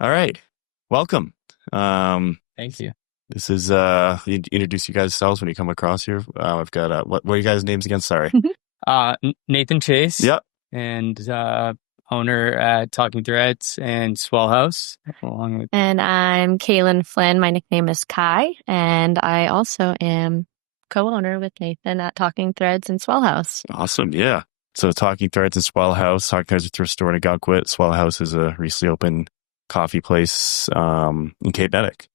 All right. Welcome. Thank you. This is introduce you guys yourselves when you come across here. I've got what are you guys' names again? Sorry. Nathan Chase, Yep. and owner at Talking Threads and Swell House, along with. And I'm Kaylin Flynn. My nickname is Kai, and I also am co-owner with Nathan at Talking Threads and Swell House. Awesome. Yeah. So Talking Threads and Swell House. Talking Threads is a thrift store in Ogunquit. Swell House is a recently opened coffee place in Cape Neddick.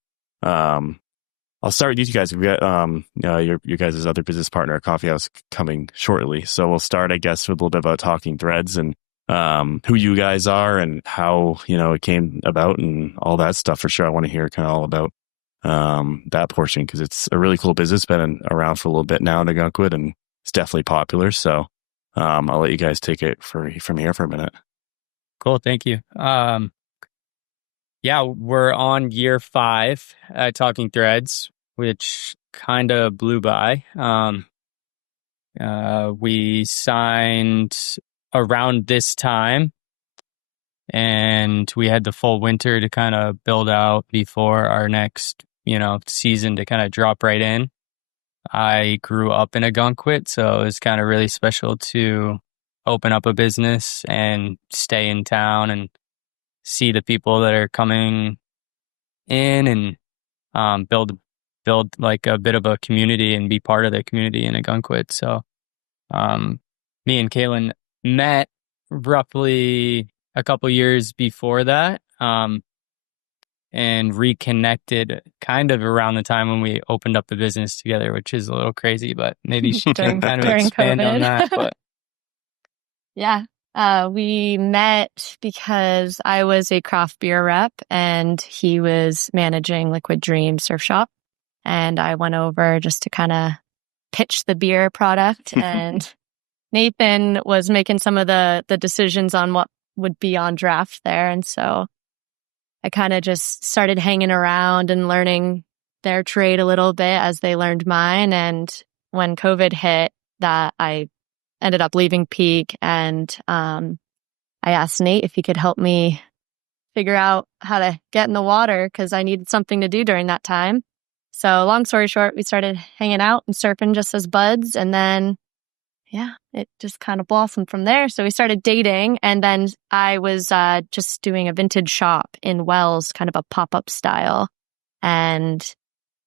I'll start with you guys. We've got your guys' other business partner, Coffee House, coming shortly. So we'll start, I guess, with a little bit about Talking Threads and who you guys are and how it came about and all that stuff. For sure, I want to hear kind of all about that portion because it's a really cool business. Been around for a little bit now in Ogunquit, and it's definitely popular. So I'll let you guys take it from here for a minute. Cool, thank you. Yeah, we're on year 5 at Talking Threads, which kind of blew by. We signed around this time, and we had the full winter to kind of build out before our next, season to kind of drop right in. I grew up in Ogunquit, so it was kind of really special to open up a business and stay in town and see the people that are coming in and build like a bit of a community and be part of the community in Ogunquit. So me and Kaylin met roughly a couple years before that and reconnected kind of around the time when we opened up the business together, which is a little crazy, but maybe she can kind of expand COVID. on that. But yeah. We met because I was a craft beer rep and he was managing Liquid Dream Surf Shop. And I went over just to kind of pitch the beer product. And Nathan was making some of the decisions on what would be on draft there. And so I kind of just started hanging around and learning their trade a little bit as they learned mine. And when COVID hit, that I ended up leaving Peak, and I asked Nate if he could help me figure out how to get in the water because I needed something to do during that time. So long story short, we started hanging out and surfing just as buds, and then it just kind of blossomed from there. So we started dating, and then I was just doing a vintage shop in Wells, kind of a pop-up style, and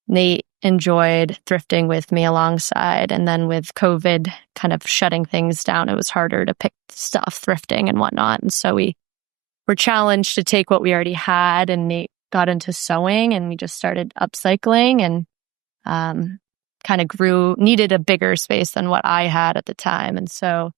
Nate enjoyed thrifting with me alongside. And then with COVID kind of shutting things down, it was harder to pick stuff thrifting and whatnot. And so we were challenged to take what we already had, and Nate got into sewing, and we just started upcycling and kind of needed a bigger space than what I had at the time. And so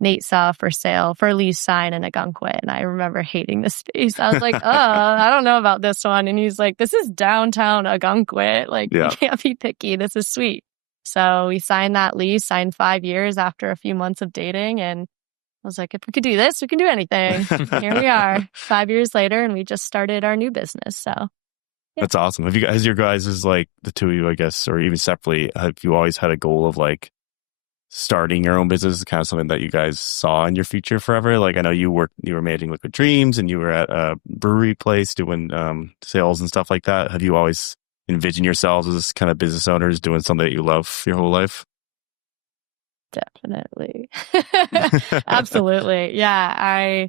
Nate saw for lease sign in Ogunquit, and I remember hating the space. I was like, I don't know about this one. And he's like, this is downtown Ogunquit. Like, You can't be picky. This is sweet. So we signed that lease, signed 5 years after a few months of dating. And I was like, if we could do this, we can do anything. Here we are 5 years later, and we just started our new business. So That's awesome. Has your guys, is like the two of you, I guess, or even separately, have you always had a goal of like starting your own business? Is kind of something that you guys saw in your future forever? Like I know you were managing Liquid Dreams and you were at a brewery place doing sales and stuff like that. Have you always envisioned yourselves as kind of business owners doing something that you love your whole life? Definitely. Absolutely. Yeah.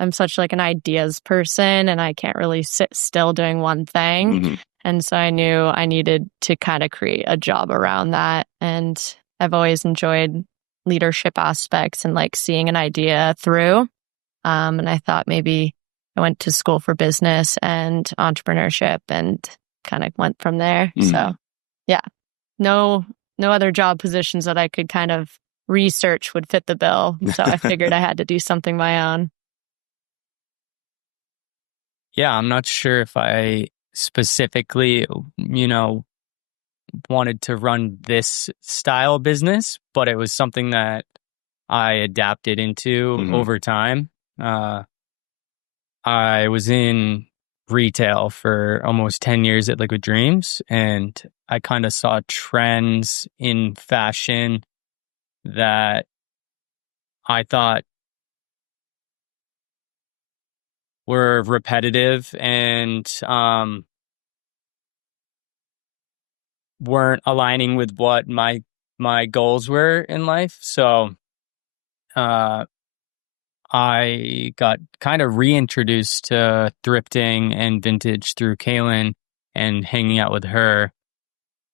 I'm such like an ideas person, and I can't really sit still doing one thing. Mm-hmm. And so I knew I needed to kind of create a job around that. And I've always enjoyed leadership aspects and like seeing an idea through. And I thought maybe I went to school for business and entrepreneurship and kind of went from there. Mm-hmm. So yeah, no other job positions that I could kind of research would fit the bill. So I figured I had to do something my own. yeah, I'm not sure if I specifically, wanted to run this style business, but it was something that I adapted into over time. I was in retail for almost 10 years at Liquid Dreams, and I kind of saw trends in fashion that I thought were repetitive and weren't aligning with what my goals were in life. So I got kind of reintroduced to thrifting and vintage through Kaylin and hanging out with her.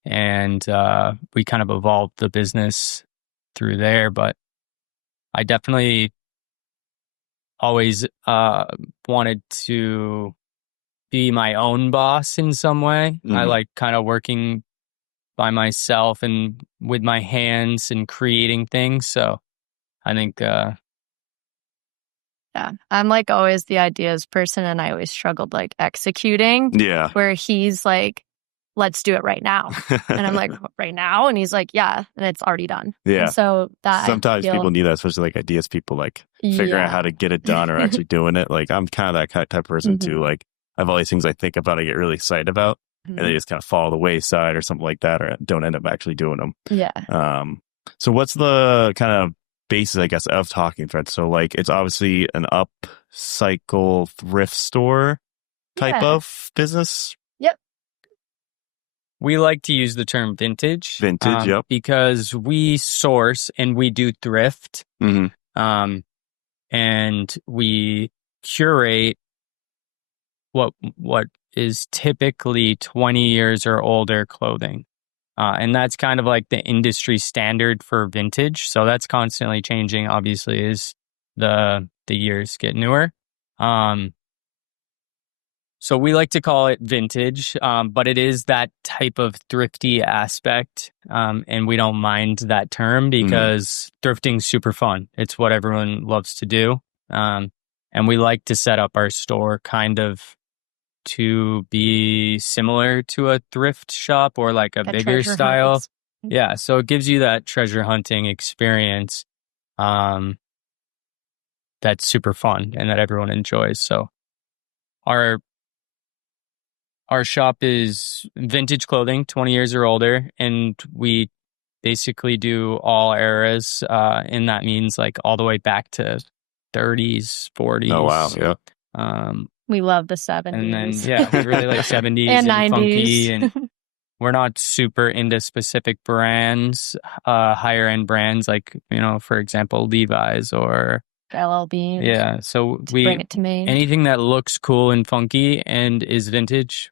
And we kind of evolved the business through there. But I definitely always wanted to be my own boss in some way. I like kind of working by myself and with my hands and creating things. So I think yeah, I'm like always the ideas person, and I always struggled like executing. Yeah. Where he's like, let's do it right now. And I'm like, right now? And he's like, yeah, and it's already done. Yeah. And so that sometimes people need that, especially like ideas people like figuring out how to get it done or actually doing it. Like I'm kind of that type of person too. Like I have all these things I think about, I get really excited about, and they just kind of fall to the wayside or something like that, or don't end up actually doing them. Yeah. So what's the kind of basis, I guess, of Talking Threads? So like it's obviously an upcycle thrift store type of business. Yep. We like to use the term vintage. Vintage, yep. Because we source and we do thrift. And we curate what is typically 20 years or older clothing. And that's kind of like the industry standard for vintage. So that's constantly changing, obviously, as the years get newer. So we like to call it vintage, but it is that type of thrifty aspect. And we don't mind that term because thrifting's super fun. It's what everyone loves to do. And we like to set up our store kind of to be similar to a thrift shop or like a bigger style. Yeah. So it gives you that treasure hunting experience that's super fun and that everyone enjoys. So our shop is vintage clothing, 20 years or older, and we basically do all eras, and that means like all the way back to 30s, 40s. Oh, wow, yeah. We love the 70s. And then, we really like 70s and 90s. Funky, and we're not super into specific brands, higher end brands like, for example, Levi's or LL Bean. Yeah, so we bring it to Maine. Anything that looks cool and funky and is vintage,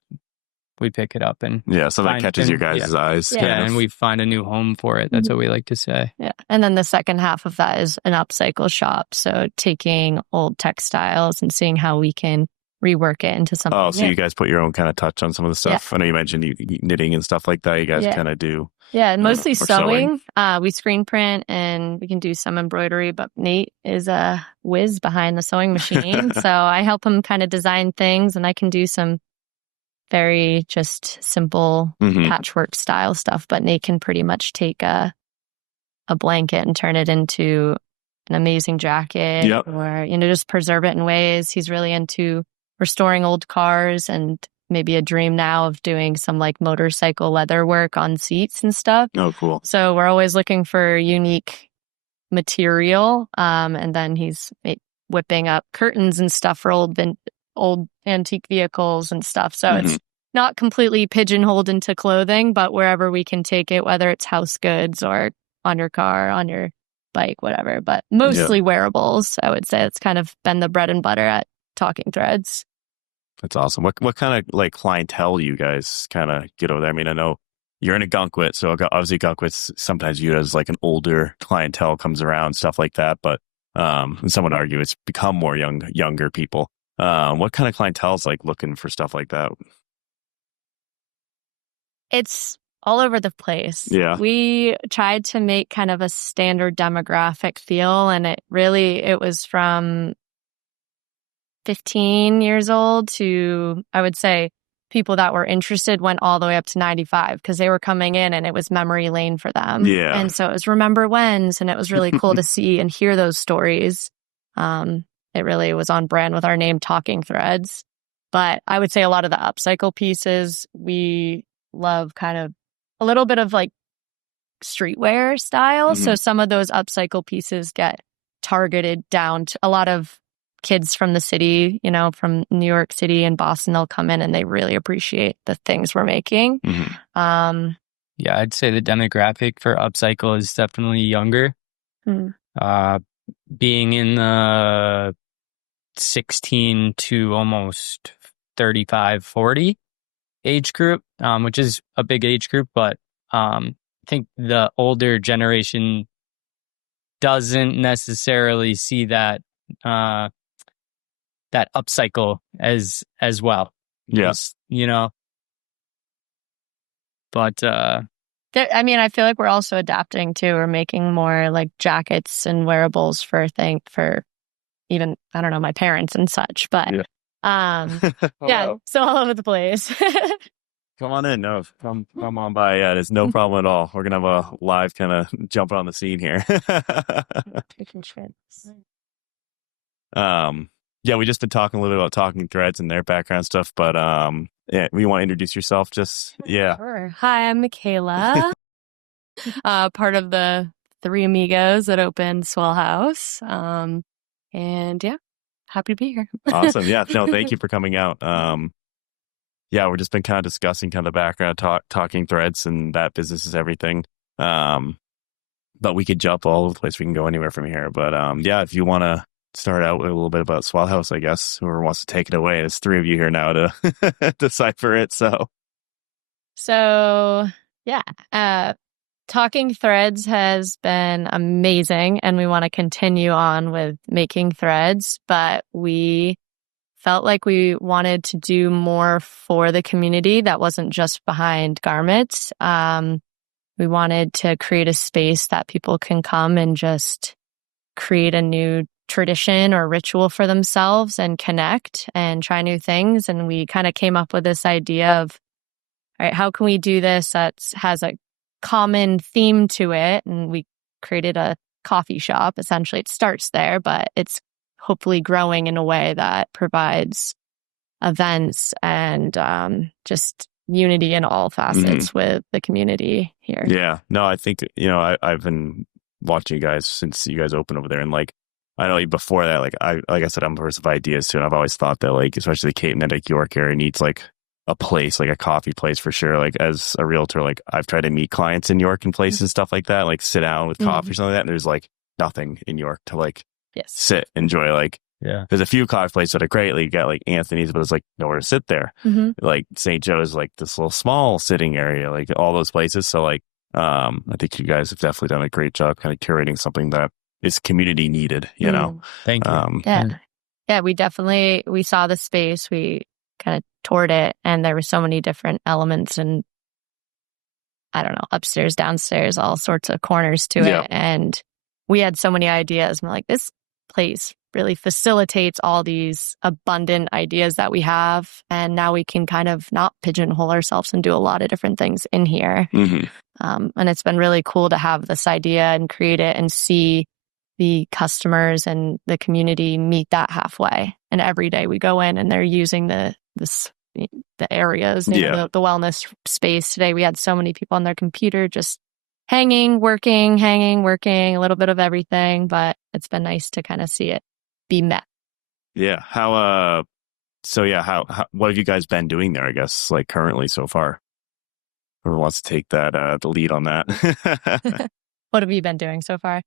we pick it up and so that catches your guys' eyes. Yeah, and we find a new home for it. That's what we like to say. Yeah, and then the second half of that is an upcycle shop. So taking old textiles and seeing how we can rework it into something. Oh, so you guys put your own kind of touch on some of the stuff. I know you mentioned knitting and stuff like that. You guys kind of do. Yeah, mostly sewing. We screen print and we can do some embroidery, but Nate is a whiz behind the sewing machine. So I help him kind of design things, and I can do some very just simple patchwork style stuff. But Nate can pretty much take a blanket and turn it into an amazing jacket or, just preserve it in ways. He's really into restoring old cars, and maybe a dream now of doing some like motorcycle leather work on seats and stuff. Oh, cool. So we're always looking for unique material. And then he's whipping up curtains and stuff for old antique vehicles and stuff. So it's not completely pigeonholed into clothing, but wherever we can take it, whether it's house goods or on your car, on your bike, whatever, but mostly wearables. I would say it's kind of been the bread and butter at Talking Threads. That's awesome. What kind of like clientele you guys kind of get over there? I mean, I know you're in Ogunquit, so obviously Ogunquit's sometimes viewed as like an older clientele comes around, stuff like that. But some would argue it's become more younger people. What kind of clientele is like looking for stuff like that? It's all over the place. Yeah. We tried to make kind of a standard demographic feel, and it was from 15 years old to, I would say, people that were interested went all the way up to 95 because they were coming in and it was memory lane for them. Yeah. And so it was remember whens, and it was really cool to see and hear those stories. It really was on brand with our name, Talking Threads. But I would say a lot of the upcycle pieces, we love kind of a little bit of like streetwear style. So some of those upcycle pieces get targeted down to a lot of kids from the city, from New York City and Boston, they'll come in and they really appreciate the things we're making. Mm-hmm. Yeah, I'd say the demographic for upcycle is definitely younger. Being in the 16 to almost 35, 40 age group, which is a big age group, but I think the older generation doesn't necessarily see that upcycle as well. Yes. But I feel like we're also adapting too. We're making more like jackets and wearables for even, I don't know, my parents and such, but so all over the place. Come on in. No, come on by. Yeah, there's no problem at all. We're going to have a live kind of jumping on the scene here. Taking trips. Yeah, we just been talking a little bit about Talking Threads and their background stuff, but yeah, you want to introduce yourself? Sure. Hi, I'm Michaela, part of the three amigos that opened Swell House. And yeah, happy to be here. Awesome. Yeah, no, thank you for coming out. Yeah, we've just been kind of discussing kind of the background, Talking Threads, and that business is everything. But we could jump all over the place. We can go anywhere from here. But yeah, if you want to start out with a little bit about Swell House, I guess, whoever wants to take it away. There's three of you here now to decipher it. So yeah, Talking Threads has been amazing, and we want to continue on with making threads, but we felt like we wanted to do more for the community that wasn't just behind garments. We wanted to create a space that people can come and just create a new tradition or ritual for themselves and connect and try new things. And we kind of came up with this idea of, all right, how can we do this that has a common theme to it? And we created a coffee shop. Essentially, it starts there, but it's hopefully growing in a way that provides events and just unity in all facets with the community here. Yeah, no, I think, I've been watching you guys since you guys opened over there. And like, I know before that, like I said, I'm a person of ideas too. And I've always thought that like, especially the Cape Neddick, York area needs like a place, like a coffee place for sure. Like as a realtor, like I've tried to meet clients in York and places and stuff like that, like sit down with coffee or something like that. And there's like nothing in York to like sit, enjoy. Like, there's a few coffee places that are great. Like you got like Anthony's, but it's like nowhere to sit there. Like St. Joe's, like this little small sitting area, like all those places. So like, I think you guys have definitely done a great job kind of curating something that is community needed, Thank you. Yeah, we saw the space, we kind of toured it, and there were so many different elements and I don't know, upstairs, downstairs, all sorts of corners to it. And we had so many ideas. I'm like, this place really facilitates all these abundant ideas that we have. And now we can kind of not pigeonhole ourselves and do a lot of different things in here. And it's been really cool to have this idea and create it and see the customers and the community meet that halfway. And every day we go in and they're using the areas, the wellness space. Today we had so many people on their computer just hanging, working, a little bit of everything. But it's been nice to kind of see it be met. Yeah. How what have you guys been doing there, I guess, like currently so far? Whoever wants to take that the lead on that. What have you been doing so far?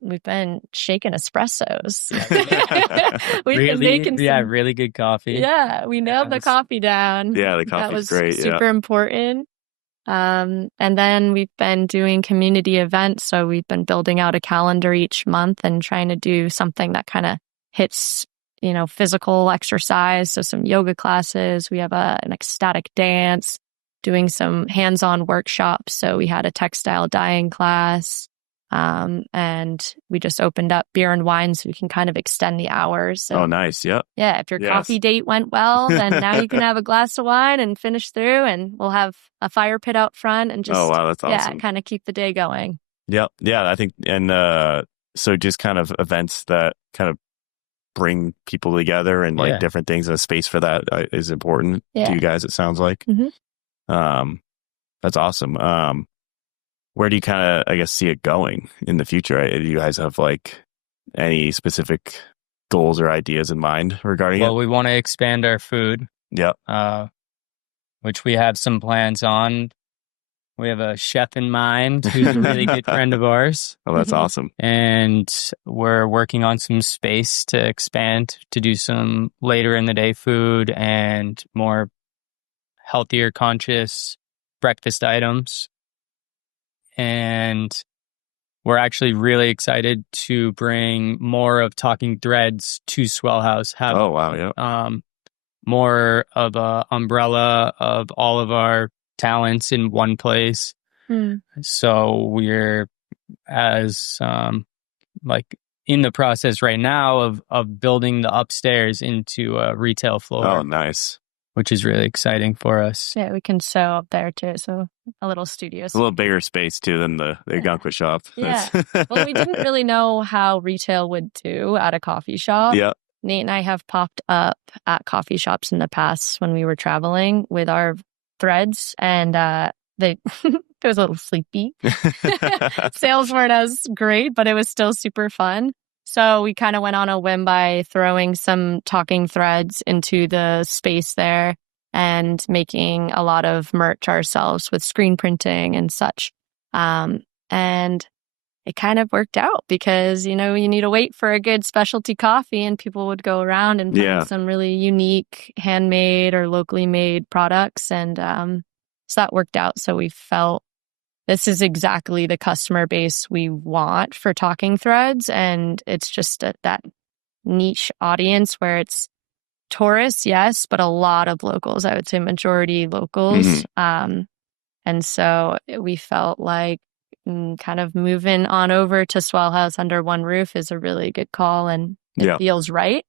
We've been shaking espressos. Been making really good coffee. Yeah, we nailed the coffee down. Yeah, the coffee's great. Super important. And then we've been doing community events. So we've been building out a calendar each month and trying to do something that kind of hits, physical exercise. So some yoga classes. We have an ecstatic dance, doing some hands-on workshops. So we had a textile dyeing class. And we just opened up beer and wine so we can kind of extend the hours. So, oh, nice. Yep. Yeah. If your coffee date went well, then now you can have a glass of wine and finish through, and we'll have a fire pit out front and just, oh, wow, that's awesome. Yeah, kind of keep the day going. Yep. Yeah. I think, and, so just kind of events that kind of bring people together and like different things, and a space for that is important to you guys, it sounds like. That's awesome. Where do you kind of, I guess, see it going in the future? Do you guys have like any specific goals or ideas in mind regarding Well, it? we want to expand our food, Yeah. which we have some plans on. We have a chef in mind who's a really good friend of ours. Oh, that's awesome. And we're working on some space to expand to do some later in the day food and more healthier, conscious breakfast items. And we're actually really excited to bring more of Talking Threads to Swell House. Have Oh, wow. Yeah. more of a umbrella of all of our talents in one place. So we're as like in the process right now of building the upstairs into a retail floor. Oh, nice. Which is really exciting for us. Yeah, we can sew up there too. So a little studio. It's a little bigger space too than the Ogunquit shop. Yeah. Well, we didn't really know how retail would do at a coffee shop. Yeah. Nate and I have popped up at coffee shops in the past when we were traveling with our threads, and it was a little sleepy. Sales weren't as great, but it was still super fun. So we kind of went on a whim by throwing some talking threads into the space there and making a lot of merch ourselves with screen printing and such. And it kind of worked out because, you need to wait for a good specialty coffee and people would go around and find some really unique handmade or locally made products. And so that worked out. So we felt this is exactly the customer base we want for Talking Threads. And it's just that niche audience where it's tourists, yes, but a lot of locals. I would say majority locals. And so we felt like kind of moving on over to Swell House under one roof is a really good call, and it feels right.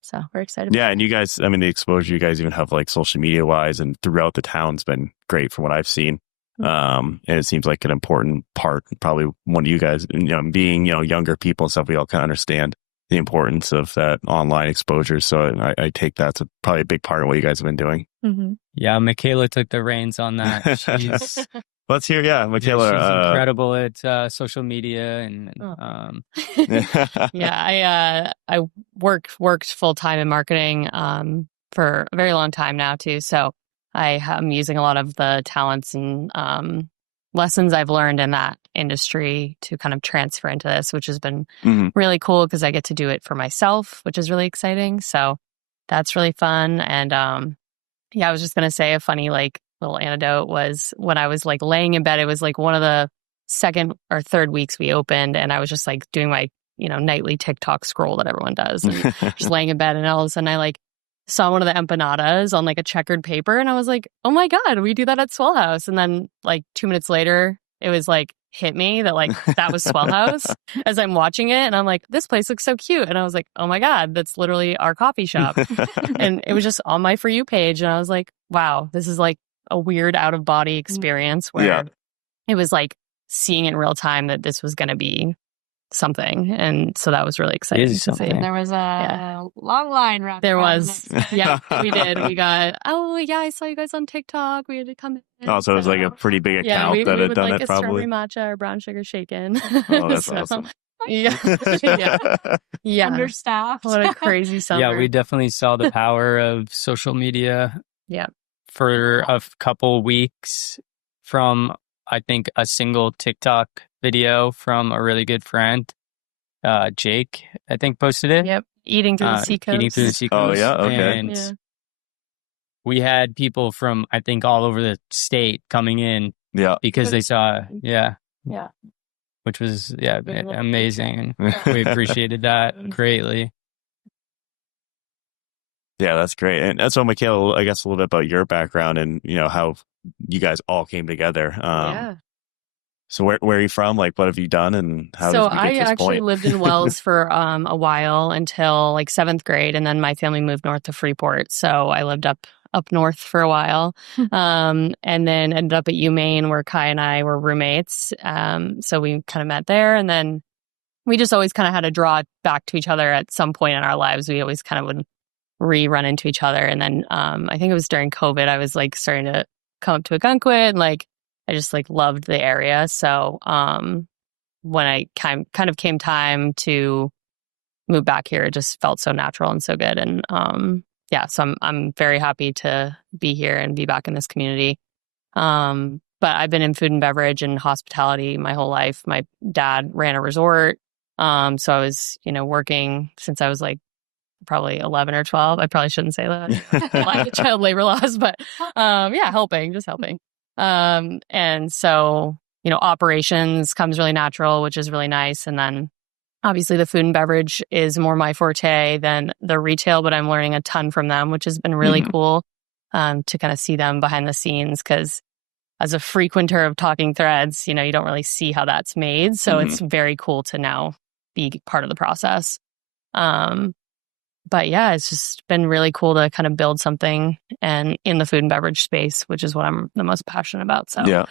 So we're excited. Yeah, and you guys, I mean, the exposure you guys even have like social media wise and throughout the town's been great from what I've seen. And it seems like an important part, probably one of you guys, being, younger people and stuff, we all kind of understand the importance of that online exposure. So I take that's probably a big part of what you guys have been doing. Yeah, Michaela took the reins on that. She's Let's hear, Michaela. She's incredible at social media and I worked full time in marketing for a very long time now too. So I'm using a lot of the talents and lessons I've learned in that industry to kind of transfer into this, which has been really cool because I get to do it for myself, which is really exciting. So that's really fun. And I was just gonna say a funny little anecdote was when I was laying in bed. It was one of the second or third weeks we opened, and I was just doing my nightly TikTok scroll that everyone does, and just laying in bed, and all of a sudden I saw one of the empanadas on a checkered paper, and I was like, oh my god, we do that at Swell House. And then 2 minutes later it was hit me that that was Swell House as I'm watching it, and I'm like, this place looks so cute, and I was like, oh my god, that's literally our coffee shop. And it was just on my For You page, and I was like, wow, this is a weird out of body experience where it was seeing in real time that this was going to be something. And so that was really exciting to see. There was a long line wrapped There around was. it. Yeah, we did. We got, I saw you guys on TikTok. We had to come in. Oh, so it was a pretty big account we that had would done like it a probably. strawberry matcha or brown sugar shaken. Oh, that's awesome. Yeah. Understaffed. What a crazy summer. Yeah, we definitely saw the power of social media. Yeah. For a couple weeks from, I think, a single TikTok video from a really good friend, Jake, I think, posted it. Yep. Eating through the seacoast. Eating through the seacoast. Oh, yeah? Okay. And we had people from, I think, all over the state coming in because they saw, which was, amazing. And we appreciated that greatly. Yeah, that's great. And so, Michaela, I guess a little bit about your background and, how you guys all came together. So where are you from? What have you done and how did you get to this I actually point? lived in Wells for a while until 7th grade, and then my family moved north to Freeport. So I lived up north for a while, and then ended up at Maine where Kai and I were roommates. So we kind of met there, and then we just always kind of had to draw back to each other at some point in our lives. We always kind of would run into each other. And then I think it was during COVID, I was starting to come up to Ogunquit, and I just loved the area. So when I kind of came time to moved back here, it just felt so natural and so good. And so I'm very happy to be here and be back in this community. But I've been in food and beverage and hospitality my whole life. My dad ran a resort. So I was, working since I was like probably 11 or 12. I probably shouldn't say that. Like child labor laws, but just helping. And so, operations comes really natural, which is really nice. And then obviously the food and beverage is more my forte than the retail, but I'm learning a ton from them, which has been really cool to kind of see them behind the scenes, because as a frequenter of Talking Threads, you don't really see how that's made. So it's very cool to now be part of the process. But yeah, it's just been really cool to kind of build something and in the food and beverage space, which is what I'm the most passionate about. So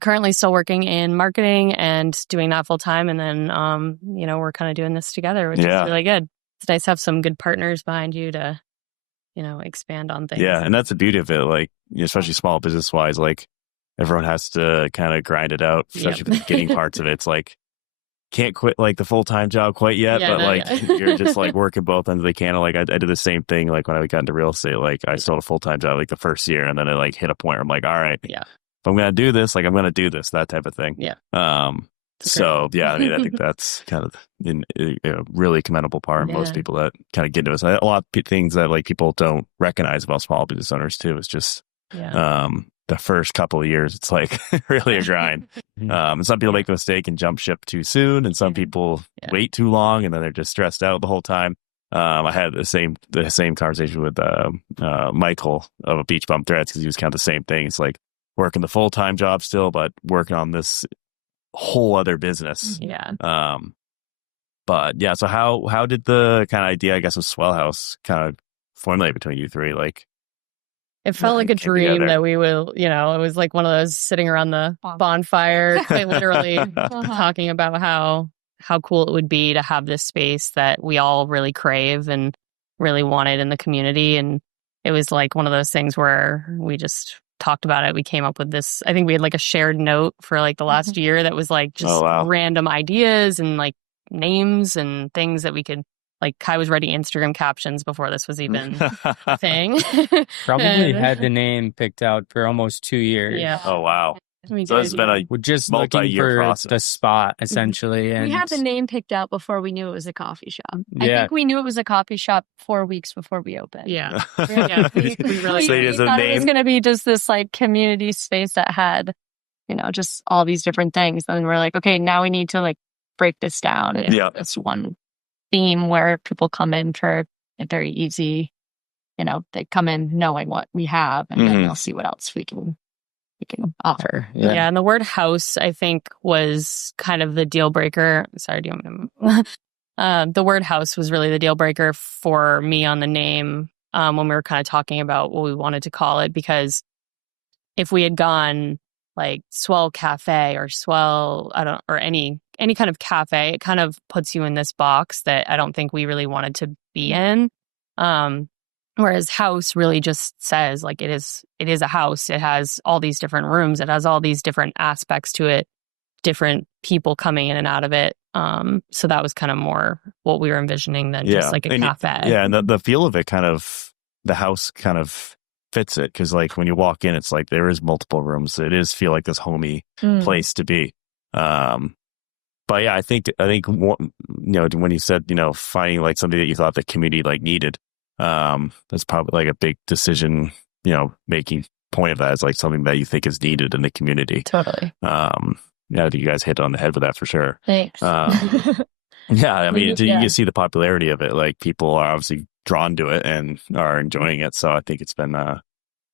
currently still working in marketing and doing that full time. And then, we're kind of doing this together, which is really good. It's nice to have some good partners behind you to, expand on things. Yeah. And that's the beauty of it. Like, especially small business wise, like everyone has to kind of grind it out, especially for the beginning parts of it. It's like, can't quit like the full-time job quite yet, you're just like working both ends of the can. Like I did the same thing. Like when I got into real estate, like I still had a full-time job like the first year, and then it like hit a point where I'm like, all right, if I'm going to do this, like I'm going to do this, that type of thing. Yeah. So yeah, I mean, I think that's kind of a really commendable part. Most people that kind of get into this, a lot of things that like people don't recognize about small business owners too. It's just, the first couple of years, it's like really a grind. And some people make the mistake and jump ship too soon, and some people wait too long, and then they're just stressed out the whole time. I had the same conversation with Michael of Beach Bum Threads, because he was kind of the same thing. It's like working the full-time job still, but working on this whole other business. But yeah, so how did the kind of idea, I guess, of Swell House kind of formulate between you three? Like, it felt like a dream that we will, it was like one of those sitting around the bonfire, quite literally talking about how cool it would be to have this space that we all really crave and really wanted in the community. And it was like one of those things where we just talked about it. We came up with this, I think we had like a shared note for like the last year that was like just random ideas and like names and things that we could, like Kai was writing Instagram captions before this was even a thing. Probably had the name picked out for almost 2 years. Yeah. Oh, wow. So it's been We're just multi-year looking for process. the spot, essentially. And we had the name picked out before we knew it was a coffee shop. I Yeah. think we knew it was a coffee shop 4 weeks before we opened. Yeah. We really So it is a thought it was name. going to be just this like community space that had, just all these different things. And we're like, okay, now we need to like break this down. Yeah. It's one theme where people come in for a very easy, they come in knowing what we have, and then they'll see what else we can offer. Yeah. And the word house, I think, was kind of the deal breaker. Sorry, do you want me to the word house was really the deal breaker for me on the name when we were kind of talking about what we wanted to call it, because if we had gone like Swell Cafe or Swell, or any kind of cafe, it kind of puts you in this box that I don't think we really wanted to be in. Whereas house really just says like it is a house. It has all these different rooms. It has all these different aspects to it, different people coming in and out of it. So that was kind of more what we were envisioning than just like a cafe. And the feel of it kind of, the house kind of fits it, because like when you walk in, it's like there is multiple rooms. It is feel like this homey place to be. But yeah, I think when you said finding like something that you thought the community like needed, that's probably like a big decision making point of that, is like something that you think is needed in the community. Totally. I think you guys hit on the head with that for sure. Thanks. Yeah, I mean, you can see the popularity of it. Like people are obviously drawn to it and are enjoying it. So I think it's been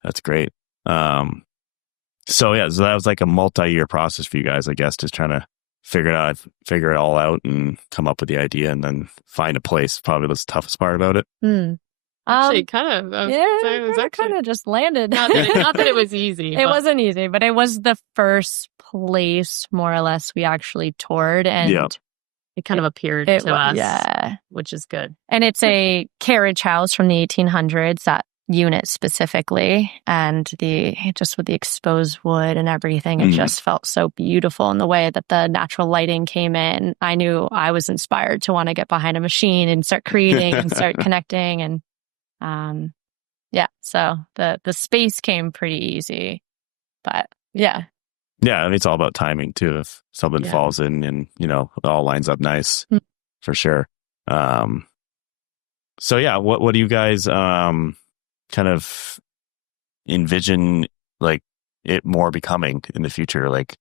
that's great. So that was like a multi-year process for you guys, I guess, just trying to figure it all out and come up with the idea and then find a place. Probably the toughest part about it. Actually, kind of. That kind of just landed. Not that it was easy. It wasn't easy, but it was the first place, more or less, we actually toured, and it kind of appeared to us, which is good. And it's a carriage house from the 1800s that unit specifically, and just with the exposed wood and everything, it just felt so beautiful. And the way that the natural lighting came in, I knew I was inspired to want to get behind a machine and start creating and start connecting. And so the space came pretty easy, but yeah. Yeah, and it's all about timing too. If something falls in and, it all lines up nice, for sure. So yeah, what do you guys kind of envision like it more becoming in the future? Like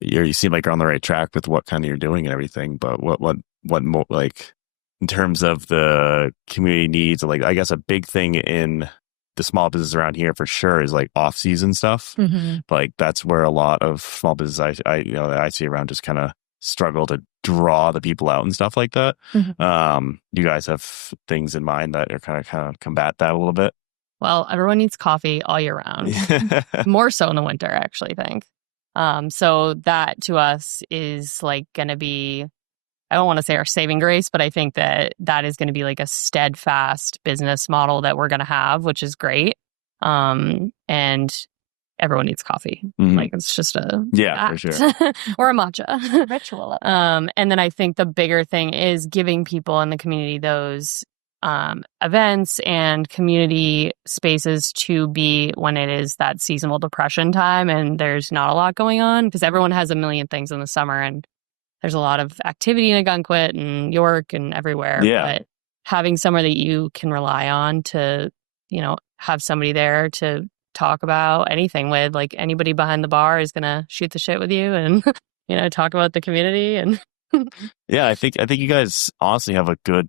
you seem like you're on the right track with what kind of you're doing and everything, but what more, like in terms of the community needs, like I guess a big thing in the small business around here for sure is like off season stuff. Like that's where a lot of small business that I see around just kind of struggle to draw the people out and stuff like that. You guys have things in mind that are kind of combat that a little bit? Well, everyone needs coffee all year round. More so in the winter, I actually think. So that to us is like going to be, I don't want to say our saving grace, but I think that is going to be like a steadfast business model that we're going to have, which is great. And everyone needs coffee. Like it's just a for sure. or a matcha Ritual. And then I think the bigger thing is giving people in the community those events and community spaces to be when it is that seasonal depression time and there's not a lot going on, because everyone has a million things in the summer and there's a lot of activity in Ogunquit and York and everywhere. But having somewhere that you can rely on to, have somebody there to talk about anything with, like anybody behind the bar is going to shoot the shit with you and, talk about the community. And yeah, I think you guys honestly have a good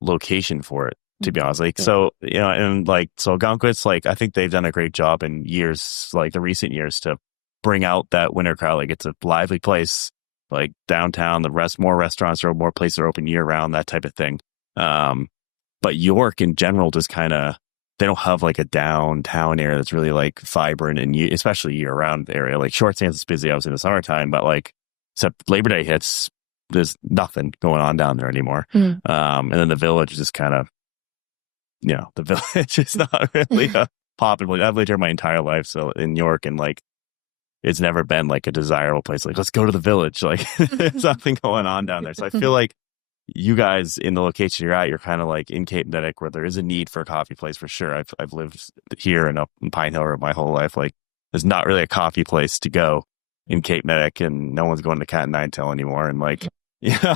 location for it, to be honest. Like, so, and like, so Ogunquit's like, I think they've done a great job in years, like the recent years, to bring out that winter crowd. Like it's a lively place. Like downtown, more restaurants or more places are open year round, that type of thing. But York in general just kind of, they don't have like a downtown area that's really like vibrant and especially year round area. Like Short Sands is busy obviously in the summertime, but like except Labor Day hits, there's nothing going on down there anymore. And then the village is just kind of, the village is not really a poppin' place. I've lived here my entire life, so in York, and like it's never been like a desirable place. Like, let's go to the village. Like, there's something going on down there. So I feel like you guys in the location you're at, you're kind of like in Cape Neddick, where there is a need for a coffee place for sure. I've lived here and up in Pine Hill my whole life. Like, there's not really a coffee place to go in Cape Neddick, and no one's going to Cat and Nine Tail anymore. And like,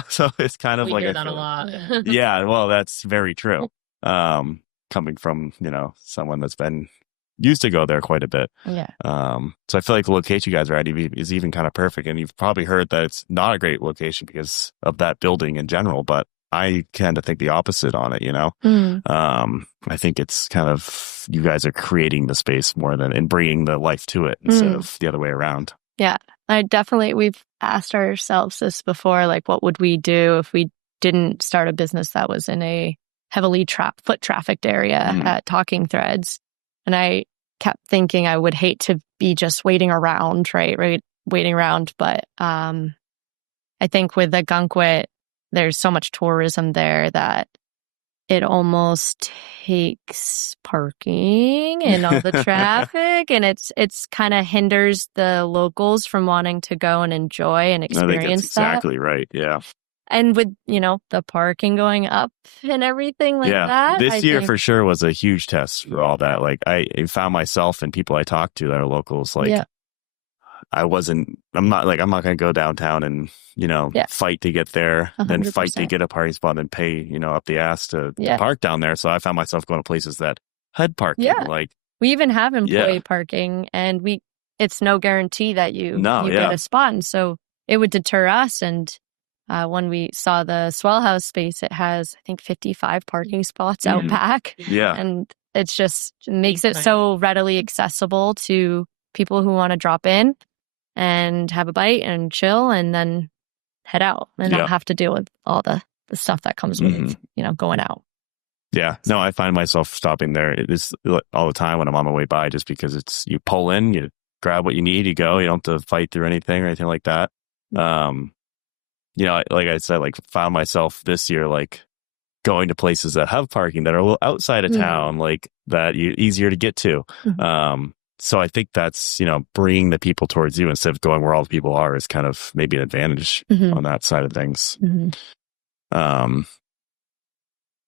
so it's kind of we like hear that a lot. Yeah, well, that's very true. Coming from someone that's been used to go there quite a bit. Yeah. So I feel like the location you guys are at is even kind of perfect. And you've probably heard that it's not a great location because of that building in general, but I kind of think the opposite on it, I think it's kind of, you guys are creating the space more than, and bringing the life to it instead of the other way around. Yeah. We've asked ourselves this before, like, what would we do if we didn't start a business that was in a heavily foot trafficked area at Talking Threads? And I kept thinking I would hate to be just waiting around, right? Waiting around. But I think with Ogunquit, there's so much tourism there that it almost takes parking and all the traffic, and it's kind of hinders the locals from wanting to go and enjoy and experience I think that's exactly right. Yeah. And with, the parking going up and everything like that. This year for sure was a huge test for all that. Like I found myself and people I talked to that are locals, like I'm not going to go downtown and, fight to get there, 100%. then fight to get a parking spot and pay, up the ass to park down there. So I found myself going to places that had parking. Yeah. Like we even have employee parking, and it's no guarantee that you get a spot. And so it would deter us. And when we saw the Swell House space, it has, I think, 55 parking spots out back. Yeah. And it's just makes it so readily accessible to people who want to drop in and have a bite and chill and then head out and not have to deal with all the stuff that comes with, going out. Yeah. No, I find myself stopping there. It is all the time when I'm on my way by, just because it's, you pull in, you grab what you need, you go, you don't have to fight through anything or anything like that. Like I said, like found myself this year, like going to places that have parking that are a little outside of town, like that easier to get to. So I think that's, bringing the people towards you instead of going where all the people are is kind of maybe an advantage on that side of things.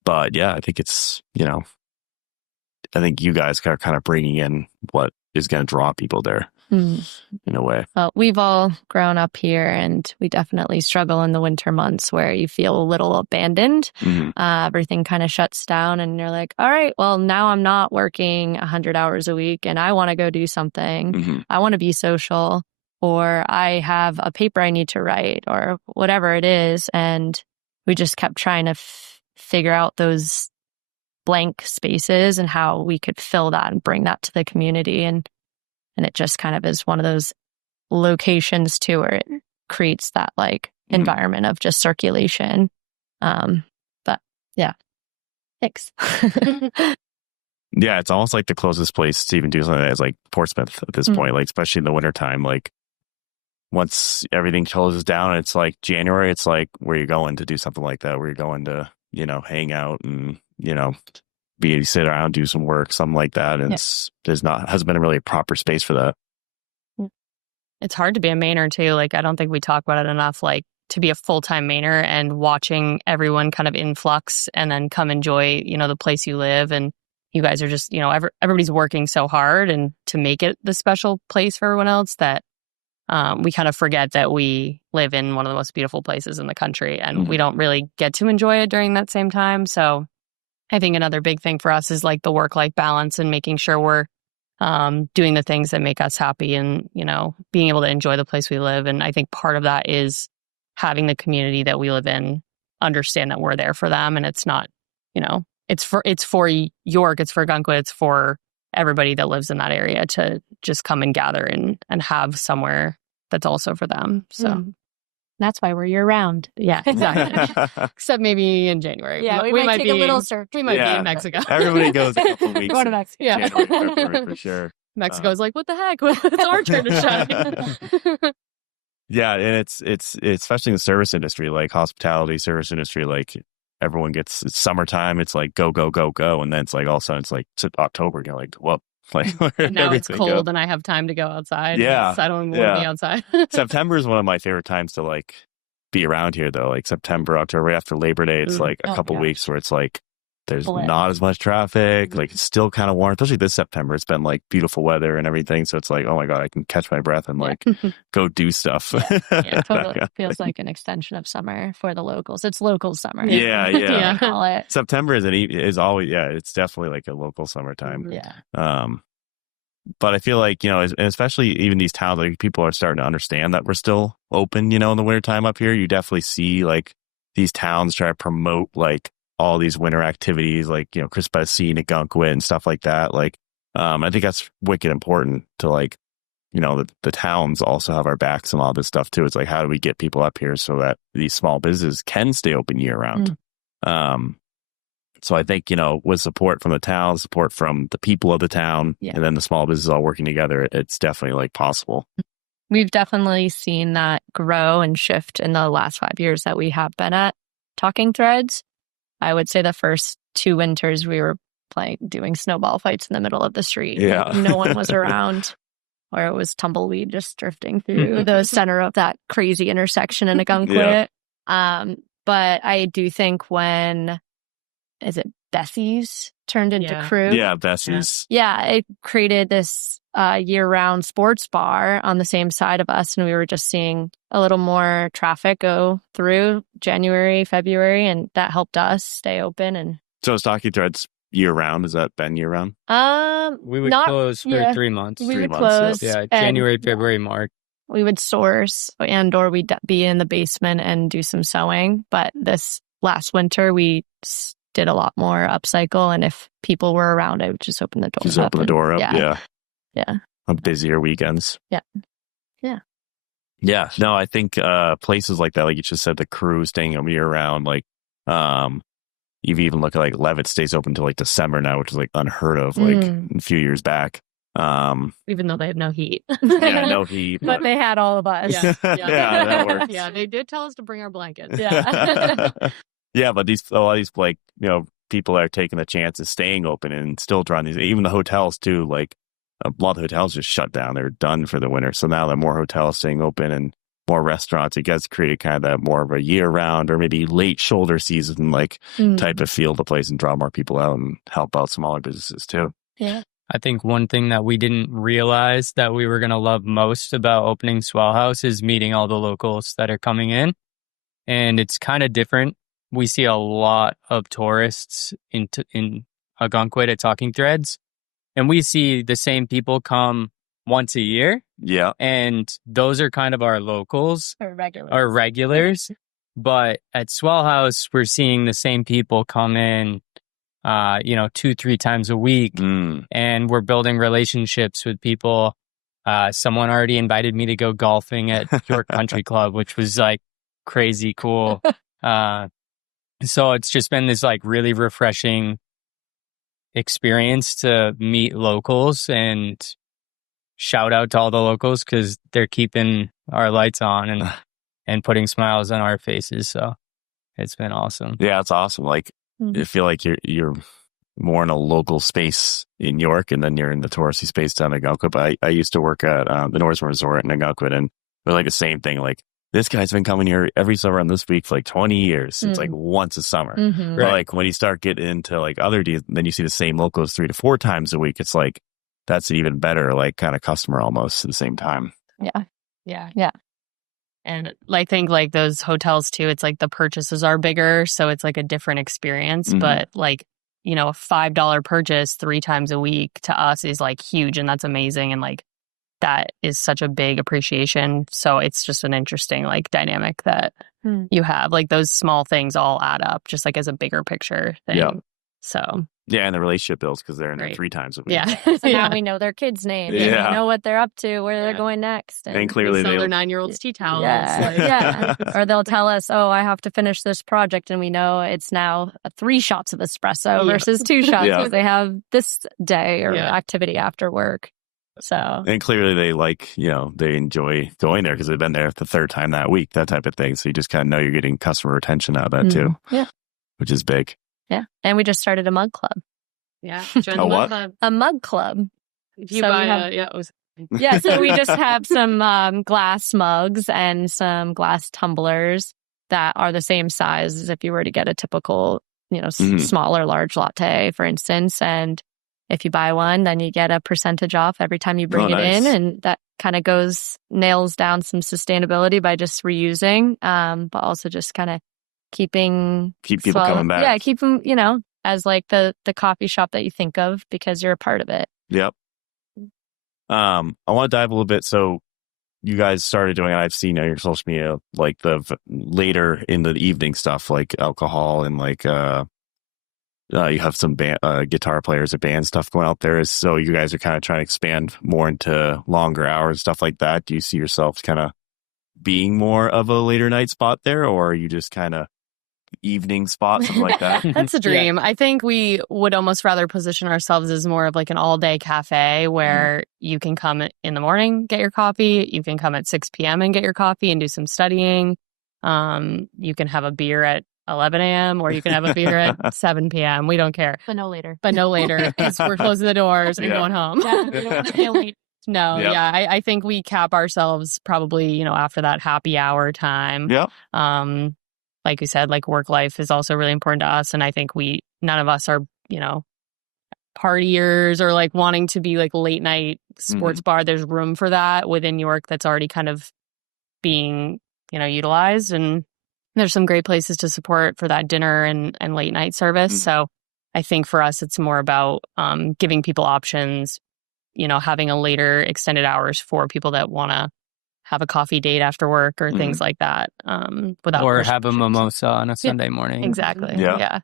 But yeah, I think it's, I think you guys are kind of bringing in what is going to draw people there in a way. Well, we've all grown up here, and we definitely struggle in the winter months where you feel a little abandoned. Everything kind of shuts down, and you're like, all right, well, now I'm not working 100 hours a week, and I want to go do something. I want to be social, or I have a paper I need to write, or whatever it is. And we just kept trying to figure out those blank spaces and how we could fill that and bring that to the community. And it just kind of is one of those locations too, where it creates that like environment of just circulation. But yeah, thanks. Yeah, it's almost like the closest place to even do something is like Portsmouth at this point, like especially in the wintertime. Like once everything closes down, it's like January, it's like where you're going to do something like that, where you're going to, hang out and, sit around, do some work, something like that. And hasn't been really a proper space for that. It's hard to be a Mainer too. Like, I don't think we talk about it enough. Like, to be a full-time Mainer and watching everyone kind of influx and then come enjoy, the place you live. And you guys are just, everybody's working so hard and to make it the special place for everyone else that we kind of forget that we live in one of the most beautiful places in the country, and we don't really get to enjoy it during that same time. So I think another big thing for us is like the work-life balance and making sure we're doing the things that make us happy and, being able to enjoy the place we live. And I think part of that is having the community that we live in understand that we're there for them. And it's not, it's for York, it's for Ogunquit, it's for everybody that lives in that area to just come and gather and have somewhere that's also for them. So that's why we're year round. Yeah, exactly. Except maybe in January. Yeah, we might take a little search. We might be in Mexico. Everybody goes a couple of weeks. Going to Mexico. Yeah. January, February, for sure. Mexico's like, what the heck? It's our turn to shine. Yeah, and it's especially in the service industry, like hospitality, service industry, like everyone gets, it's summertime, it's like go, go, go, go. And then it's like all of a sudden it's like it's October and you're like, whoa. Like, and now it's cold and I have time to go outside. Yeah. I don't want to be outside. September is one of my favorite times to like be around here though. Like September, October, right after Labor Day, it's like a couple weeks where it's like there's not as much traffic. Like it's still kind of warm, especially this September. It's been like beautiful weather and everything. So it's like, oh my God, I can catch my breath and like go do stuff. Yeah, totally. Feels like an extension of summer for the locals. It's local summer. Yeah. Call it. September is always, it's definitely like a local summertime. Yeah. But I feel like, and especially even these towns, like people are starting to understand that we're still open, in the wintertime up here. You definitely see like these towns try to promote like all these winter activities, like, Chris by the Sea and Ogunquit and stuff like that. Like, I think that's wicked important to like, the towns also have our backs and all this stuff too. It's like, how do we get people up here so that these small businesses can stay open year round? So I think, with support from the town, support from the people of the town, and then the small businesses all working together, it's definitely like possible. We've definitely seen that grow and shift in the last 5 years that we have been at Talking Threads. I would say the first 2 winters we were doing snowball fights in the middle of the street. Yeah. No one was around, or it was tumbleweed just drifting through the center of that crazy intersection in Ogunquit. But I do think is it Bessie's turned into Crew? Yeah, Bessie's. Yeah, it created this year-round sports bar on the same side of us, and we were just seeing a little more traffic go through January, February, and that helped us stay open. And so is Talking Threads year-round? Has that been year-round? We would close for 3 months. We 3 would months, close. Yeah, January, February, March. We would source or we'd be in the basement and do some sewing. But this last winter, we did a lot more upcycle, and if people were around, I would just open the door. Just open the door up. Yeah. On busier weekends. Yeah. No, I think places like that, like you just said, the Crew staying open year round, like you've even looked at like Levitt stays open till like December now, which is like unheard of like a few years back. Even though they have no heat. No heat. But they had all of us. Yeah, that works. Yeah, they did tell us to bring our blankets. Yeah. Yeah, but a lot of these like, people are taking the chance of staying open and still trying these. Even the hotels too. Like a lot of hotels just shut down; they're done for the winter. So now there are more hotels staying open and more restaurants. It gets created kind of that more of a year round or maybe late shoulder season like type of feel to place and draw more people out and help out smaller businesses too. Yeah. I think one thing that we didn't realize that we were going to love most about opening Swell House is meeting all the locals that are coming in. And it's kind of different. We see a lot of tourists in Ogunquit at Talking Threads, and we see the same people come once a year. Yeah. And those are kind of our locals, Or regular. our regulars. But at Swell House, we're seeing the same people come in, 2-3 times a week. And we're building relationships with people. Someone already invited me to go golfing at York Country Club, which was like crazy cool. So it's just been this like really refreshing experience to meet locals, and shout out to all the locals because they're keeping our lights on and putting smiles on our faces. So it's been awesome. Yeah, it's awesome. Like I feel like you're more in a local space in York, and then you're in the touristy space down in Ogunquit. But I used to work at the Northern Resort in Ogunquit, and we're like the same thing. Like this guy's been coming here every summer on this week for like 20 years. It's like once a summer. But like when you start getting into like other deals, then you see the same locals 3 to 4 times a week. It's like that's an even better like kind of customer almost at the same time. Yeah. And I think like those hotels too, it's like the purchases are bigger, so it's like a different experience. But like, a $5 purchase 3 times a week to us is like huge, and that's amazing. And like that is such a big appreciation. So it's just an interesting like dynamic that you have. Like those small things all add up, just like as a bigger picture thing. Yeah. So yeah, and the relationship builds because they're in there 3 times a week. Yeah. So now we know their kids' names. Yeah. And we know what they're up to, where they're going next. And clearly they sell they their 9-year-olds tea towels. Yeah. Or they'll tell us, I have to finish this project. And we know it's now 3 shots of espresso versus 2 shots because they have this day or activity after work. So, and clearly they like, they enjoy going there because they've been there the 3rd time that week, that type of thing. So you just kind of know you're getting customer retention out of that too. Yeah. Which is big. Yeah. And we just started a mug club. Yeah. A what? A mug club. If you buy so we just have some glass mugs and some glass tumblers that are the same size as if you were to get a typical, small or large latte, for instance. And if you buy one, then you get a percentage off every time you bring it in. And that kind of nails down some sustainability by just reusing, but also just kind of keep people coming back. Yeah, keep them, as like the coffee shop that you think of because you're a part of it. Yep. I want to dive a little bit. So you guys started doing, I've seen on your social media, like the later in the evening stuff, like alcohol and like, you have some guitar players or band stuff going out there. So you guys are kind of trying to expand more into longer hours, stuff like that. Do you see yourselves kind of being more of a later night spot there, or are you just kind of evening spot, something like that? That's a dream. I think we would almost rather position ourselves as more of like an all-day cafe where you can come in the morning, get your coffee. You can come at 6 p.m. and get your coffee and do some studying. You can have a beer at 11 a.m. or you can have a beer at 7 p.m. We don't care. But no later. Because we're closing the doors and going home. Yeah, we don't want to be late. No, I think we cap ourselves probably, after that happy hour time. Yeah. Like you said, like work life is also really important to us. And I think none of us are, partiers or like wanting to be like late night sports bar. There's room for that within York that's already kind of being, utilized. And there's some great places to support for that dinner and late night service. So I think for us, it's more about giving people options, having a later extended hours for people that want to have a coffee date after work or things like that. Or have a mimosa on a Sunday morning. Exactly. Yeah.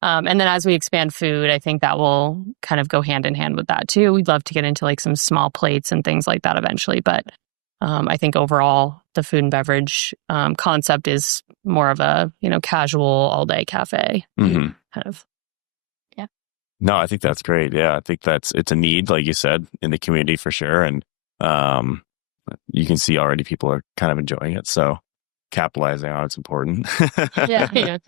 And then as we expand food, I think that will kind of go hand in hand with that too. We'd love to get into like some small plates and things like that eventually. But I think overall the food and beverage concept is more of a, casual all day cafe kind of. Yeah. No, I think that's great. Yeah. I think it's a need, like you said, in the community for sure. And you can see already people are kind of enjoying it. So capitalizing on it's important. Yeah.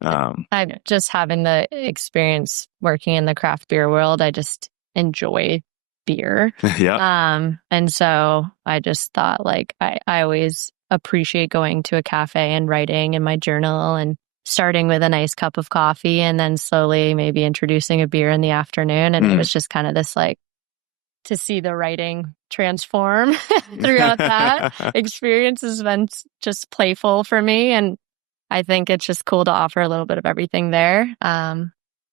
I'm just having the experience working in the craft beer world. I just enjoy beer. Yeah. And so I just thought like I always appreciate going to a cafe and writing in my journal and starting with a nice cup of coffee and then slowly maybe introducing a beer in the afternoon. And it was just kind of this like to see the writing transform throughout that experience has been just playful for me. And I think it's just cool to offer a little bit of everything there.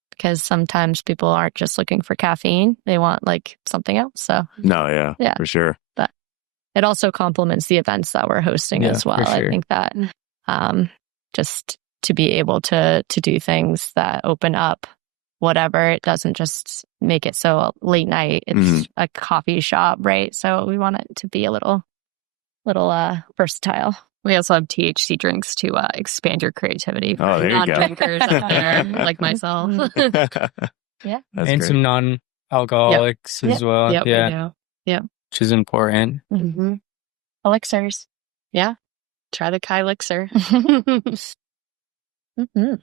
Because sometimes people aren't just looking for caffeine. They want like something else. So No, yeah, for sure. But it also complements the events that we're hosting as well. For sure. I think that just to be able to do things that open up whatever, it doesn't just make it so late night. It's a coffee shop, right? So we want it to be a little versatile. We also have THC drinks to expand your creativity for there you go. non-drinkers out there like myself. Yeah. That's and great. some non-alcoholics as well. Yep, yeah. we do. Yep. Which is important. Mm-hmm. Elixirs. Yeah. Try the Kai Elixir.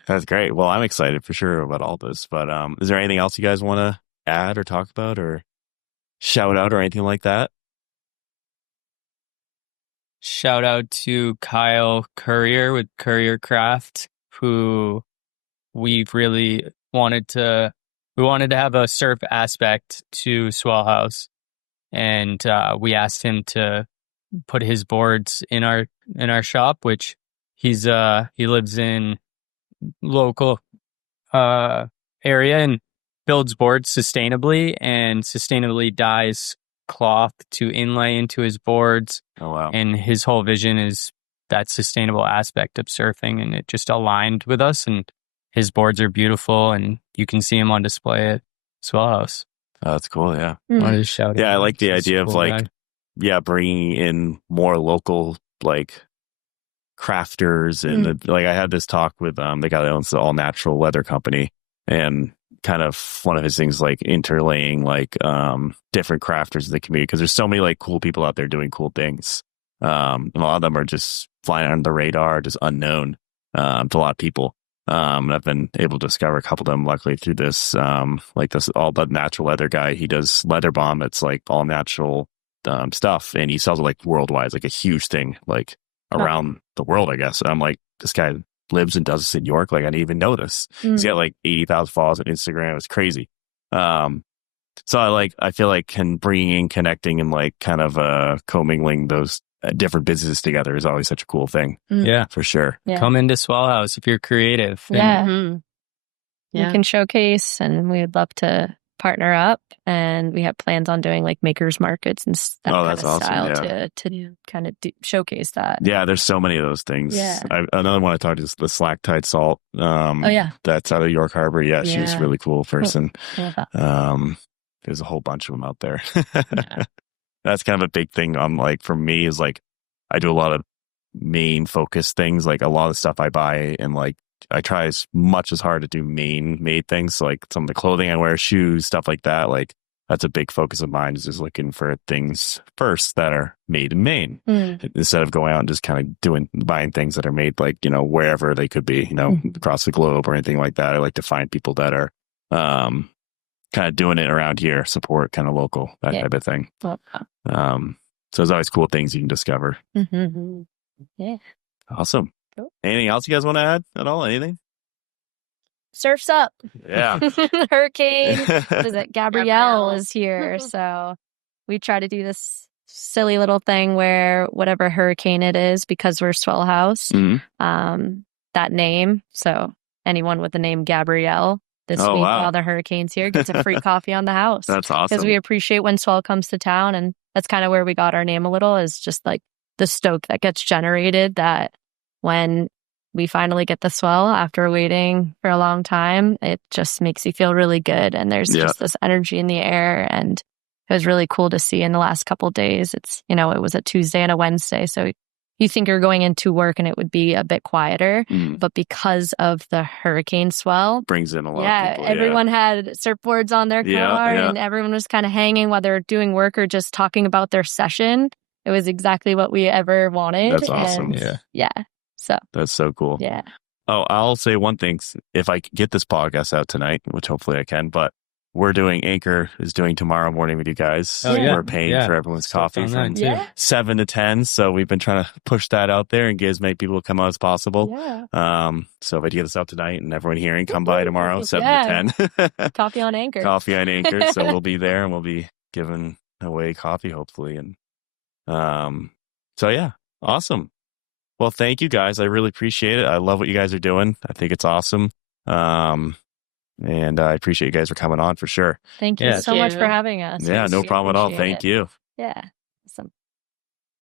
That's great. Well, I'm excited for sure about all this. But is there anything else you guys want to add or talk about or shout out or anything like that? Shout out to Kyle Courier with Courier Craft, who we've really wanted to have a surf aspect to Swell House. And we asked him to put his boards in our shop, which he lives in local area and builds boards sustainably and sustainably dyes cloth to inlay into his boards. Oh, wow. And his whole vision is that sustainable aspect of surfing, and it just aligned with us. And his boards are beautiful, and you can see him on display at Swell House. Oh, that's cool. Yeah. Wanted to shout Yeah, out. I like the He's a idea of cool like, guy. bringing in more local like crafters and like I had this talk with the guy that owns the all natural leather company, and kind of one of his things like interlaying like different crafters in the community, because there's so many like cool people out there doing cool things. And a lot of them are just flying under the radar, just unknown to a lot of people. And I've been able to discover a couple of them luckily through this like this all the natural leather guy. He does leather balm. It's like all natural stuff, and he sells it like worldwide. It's like a huge thing like around the world, I guess. And I'm like, this guy lives and does this in York. Like I didn't even know this. He's got like 80,000 followers on Instagram. It's crazy. So I feel like connecting and like kind of commingling those different businesses together is always such a cool thing. Yeah. For sure. Yeah. Come into Swell House if you're creative. Yeah. Mm-hmm. We can showcase, and we would love to partner up, and we have plans on doing like makers markets and that kind that's of awesome, style to kind of showcase that. Yeah, there's so many of those things. Yeah. Another one I talked to is the Slack Tide Salt. Yeah. That's out of York Harbor. Yeah, she was a really cool person. I love that. There's a whole bunch of them out there. Yeah. That's kind of a big thing on like for me is like I do a lot of Maine focused things. Like a lot of stuff I buy, and like I try as much as hard to do Maine made things. So, like some of the clothing I wear, shoes, stuff like that. Like that's a big focus of mine, is just looking for things first that are made in Maine instead of going out and just kind of buying things that are made like, wherever they could be, across the globe or anything like that. I like to find people that are kind of doing it around here, support kind of local, that type of thing. So there's always cool things you can discover. Mm-hmm. Yeah. Awesome. Cool. Anything else you guys want to add at all? Anything? Surf's up. Yeah. Hurricane. What is it? Gabrielle is here. So we try to do this silly little thing where whatever hurricane it is, because we're Swell House, that name. So anyone with the name Gabrielle this week while the hurricane's here gets a free coffee on the house. That's awesome. Because we appreciate when Swell comes to town, and that's kind of where we got our name a little, is just like the stoke that gets generated that when we finally get the swell after waiting for a long time, it just makes you feel really good. And there's just this energy in the air. And it was really cool to see in the last couple of days. It's, it was a Tuesday and a Wednesday. So you think you're going into work and it would be a bit quieter. But because of the hurricane swell, brings in a lot of people. Everyone had surfboards on their car and everyone was kind of hanging while they're doing work or just talking about their session. It was exactly what we ever wanted. That's awesome. Yeah. So that's so cool. Yeah. Oh, I'll say one thing. If I get this podcast out tonight, which hopefully I can, but we're doing Anchor is doing tomorrow morning with you guys. Oh, yeah. We're paying for everyone's coffee on from that, too. 7 to 10. So we've been trying to push that out there and get as many people to come out as possible. Yeah. So if I get this out tonight and everyone hearing, come by tomorrow, 7 to 10. Coffee on Anchor. Coffee on Anchor. So we'll be there and we'll be giving away coffee, hopefully. And so yeah, awesome. Well, thank you guys. I really appreciate it. I love what you guys are doing. I think it's awesome. And I appreciate you guys for coming on for sure. Thank you so much for having us. Yeah, no problem at all. Appreciate Thank it. you. Yeah.